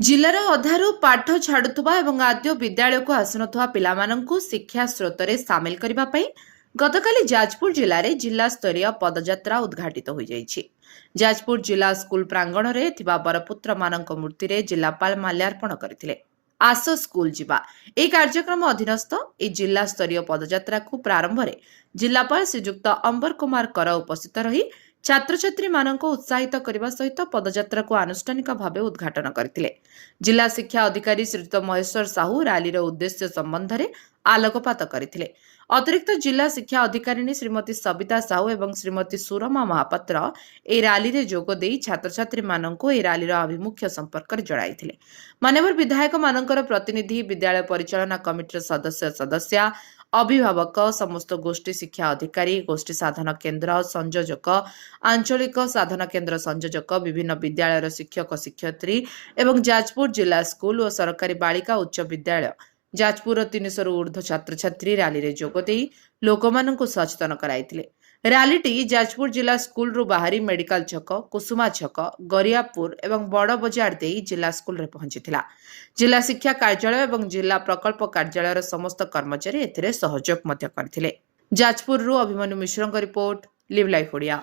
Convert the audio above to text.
जिल्लार अधारू पाठ छाड़ुवा और आद्य विद्यालय को आसुनथुवा पिलामानंकु शिक्षा स्रोत सामिल करने पर गतकाली जाजपुर जिले में जिला स्तरीय पदयात्रा उद्घाटित हो जाइछि। जाजपुर जिला स्कूल प्रांगण में थिबा बरपुत्र मानक मूर्ति रे जिलापाल माल्यार्पण करथिले। आस स्कूल जीवा ए कार्यक्रम अधीनस्थ ए जिला स्तरीय पदयात्रा को प्रारंभ में जिलापाल श्रीजुक्त अंबर कुमार कर उपस्थित रही छात्र छात्री मानक उत्साहित करने सहित पदयात्रा को आनुष्ठानिक भाव उद्घाटन करथिले। जिला शिक्षा अधिकारी श्रीयुक्त महेश्वर साहू रैली उद्देश्य संबंध में आलोकपात करथिले। अतिरिक्त जिला शिक्षा अधिकारी श्रीमती सबिता साहू और श्रीमती सुरमा महापात्र ए रैली रे जोग देई छात्र छात्री मानक ए रैली आभिमुख्य संपर्क जणाइथिले। मान्यवर विधायक मानकर प्रतिनिधि, विद्यालय परिचालना कमिटी सदस्य अभिभावक, समस्त गोष्ठी शिक्षा अधिकारी, गोष्ठी साधन केन्द्र संयोजक, आंचलिक साधन केन्द्र संयोजक, विभिन्न विद्यालय शिक्षक शिक्षयित्री एवं जाजपुर जिला स्कूल और सरकारी बालिका उच्च विद्यालय जाजपुर 300 ऊर्ध्व छात्र छात्री रैली रे जोगदे लोकमानंकु सचेतन कराइथिले। रैलीटी जाजपुर जिला स्कूल रु बाहरी मेडिकल छक, कुसुमा छक, गरियापुर एवं बड़ बजार दे जिला स्कूल रे पहुंचीथिला। जिला शिक्षा कार्यालय एवं जिला प्रकल्प कार्यालय समस्त कर्मचारी एथिरे सहयोग मध्य करथिले। जाजपुर रु अभिमन्यु मिश्रଙ୍କ रिपोर्ट, लिव लाइफ ओडिया।